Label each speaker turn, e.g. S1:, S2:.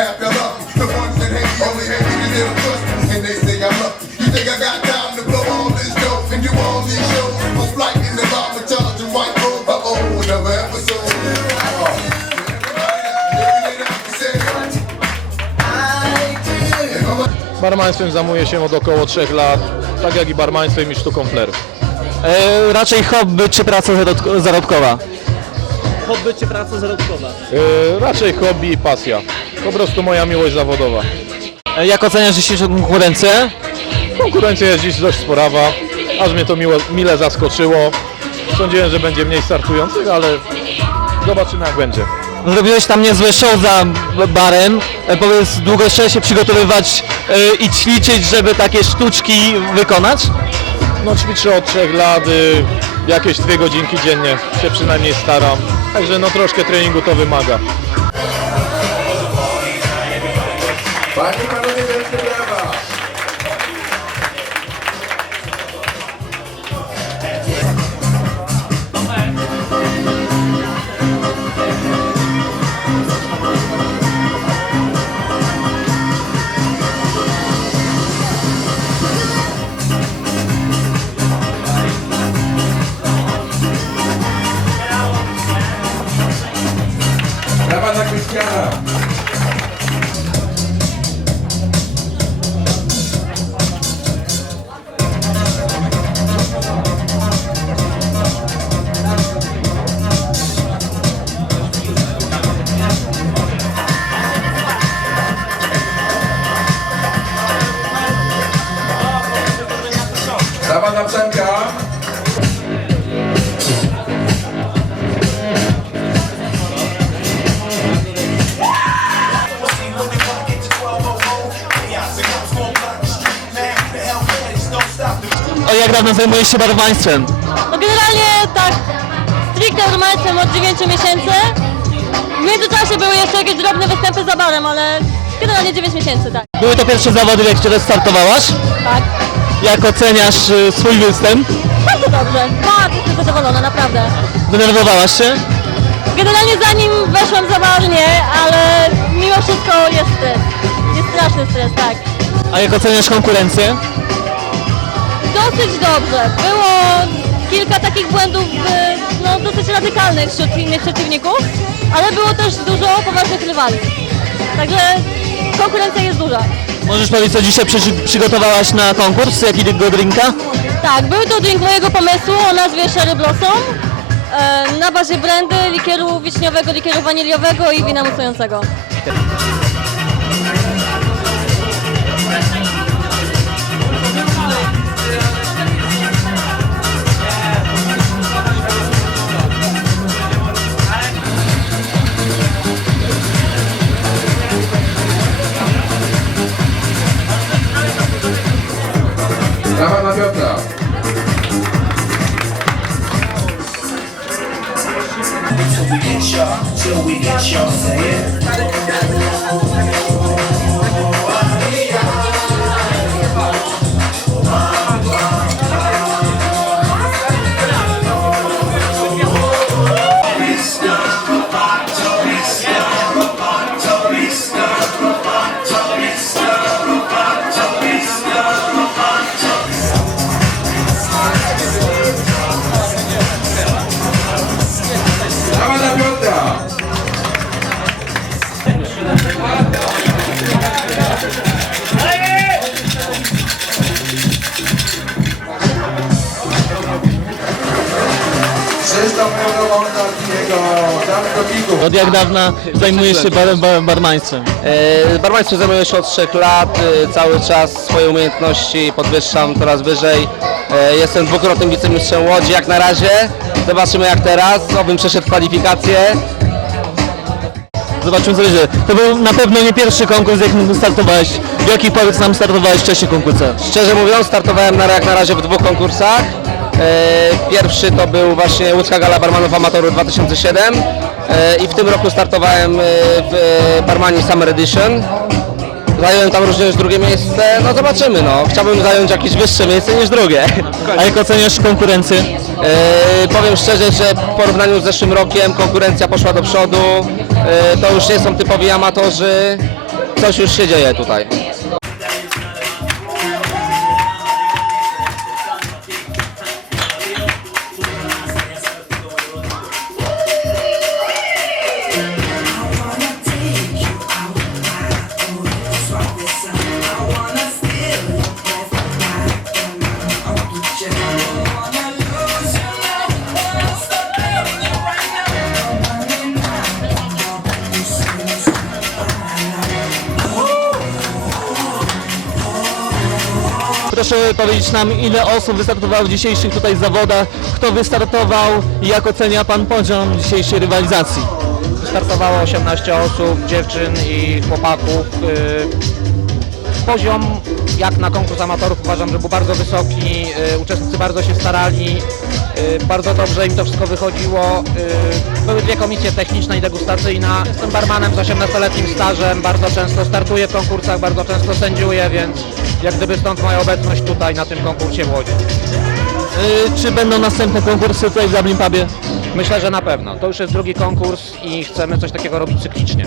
S1: half the lucky. The ones that hate me only hate me 'cause they don't trust me, and they say I'm lucky. You think I got time to blow all this dope and do all these shows? In the bomb with charging white robe. Another episode. Barmaństwem zajmuję się od około 3 lat, tak jak i barmaństwem i sztuką flair.
S2: E, raczej hobby czy praca zarobk- zarobkowa?
S3: Hobby czy praca zarobkowa?
S1: Yy, raczej hobby i pasja. Po prostu moja miłość zawodowa.
S2: E, jak oceniasz dzisiejszą konkurencję?
S1: Konkurencja jest dziś dość sporawa, aż mnie to miło, mile zaskoczyło. Sądziłem, że będzie mniej startujących, ale zobaczymy jak będzie.
S2: Zrobiłeś tam niezłe show za barem. E, powiedz, długo trzeba się przygotowywać e, i ćwiczyć, żeby takie sztuczki wykonać?
S1: No ćwiczę od 3 lat, y, jakieś dwie godzinki dziennie się przynajmniej staram. Także no troszkę treningu to wymaga. Vai no canal de dentro do Brava. Brava da Cristiana.
S2: O, jak dawno zajmujesz się barmaństwem?
S4: No generalnie tak stricte normalcem od 9 miesięcy. W międzyczasie były jeszcze jakieś drobne występy za barem, ale generalnie 9 miesięcy, tak.
S2: Były to pierwsze zawody, w które startowałaś. Tak. Jak oceniasz e, swój występ?
S4: Bardzo dobrze. Bardzo jestem zadowolona, naprawdę.
S2: Denerwowałaś się?
S4: Generalnie zanim weszłam za bar, nie, ale mimo wszystko jest stres. Jest straszny stres, tak.
S2: A jak oceniasz konkurencję?
S4: Dosyć dobrze. Było kilka takich błędów e, no, dosyć radykalnych wśród innych przeciwników, ale było też dużo poważnych rywali. Także konkurencja jest duża.
S2: Możesz powiedzieć, co dzisiaj przy, przygotowałaś na konkurs? Jakiego drinka?
S4: Tak, był to drink mojego pomysłu o nazwie Sherry Blossom e, na bazie brandy, likieru wiśniowego, likieru waniliowego i wina musującego. Y'all, till we get y'all saying.
S2: Narkotików. Od jak dawna zajmujesz się bar, bar, barmaństwem?
S5: E, Barmaństwem zajmuję się od 3 lat, e, cały czas swoje umiejętności podwyższam coraz wyżej. E, Jestem dwukrotnym wicemistrzem Łodzi jak na razie. Zobaczymy jak teraz, obym przeszedł kwalifikacje.
S2: Zobaczymy co będzie. To był na pewno nie pierwszy konkurs, jak startowałeś. W jakich powiedz nam startowałeś wcześniej konkursach?
S5: Szczerze mówiąc startowałem na, jak na razie w dwóch konkursach. E, Pierwszy to był właśnie Łódzka Gala Barmanów Amatorów 2007 e, i w tym roku startowałem e, w Barmanii Summer Edition. Zająłem tam również drugie miejsce, no zobaczymy no. Chciałbym zająć jakieś wyższe miejsce niż drugie.
S2: A jak oceniasz konkurencję?
S5: E, powiem szczerze, że w porównaniu z zeszłym rokiem konkurencja poszła do przodu. E, to już nie są typowi amatorzy. coś już się dzieje tutaj.
S2: Proszę powiedzieć nam, ile osób wystartowało w dzisiejszych tutaj zawodach, kto wystartował i jak ocenia Pan poziom dzisiejszej rywalizacji?
S6: Startowało 18 osób, dziewczyn i chłopaków. Y, Poziom jak na konkurs amatorów uważam, że był bardzo wysoki. Y, Uczestnicy bardzo się starali, bardzo dobrze im to wszystko wychodziło. Y, Były dwie komisje techniczna i degustacyjna. Jestem barmanem z 18-letnim stażem, bardzo często startuję w konkursach, bardzo często sędziuję, więc jak gdyby stąd moja obecność tutaj na tym konkursie w Łodzi.
S2: Y, Czy będą następne konkursy tutaj w Dublin Pubie?
S6: Myślę, że na pewno. To już jest drugi konkurs i chcemy coś takiego robić cyklicznie.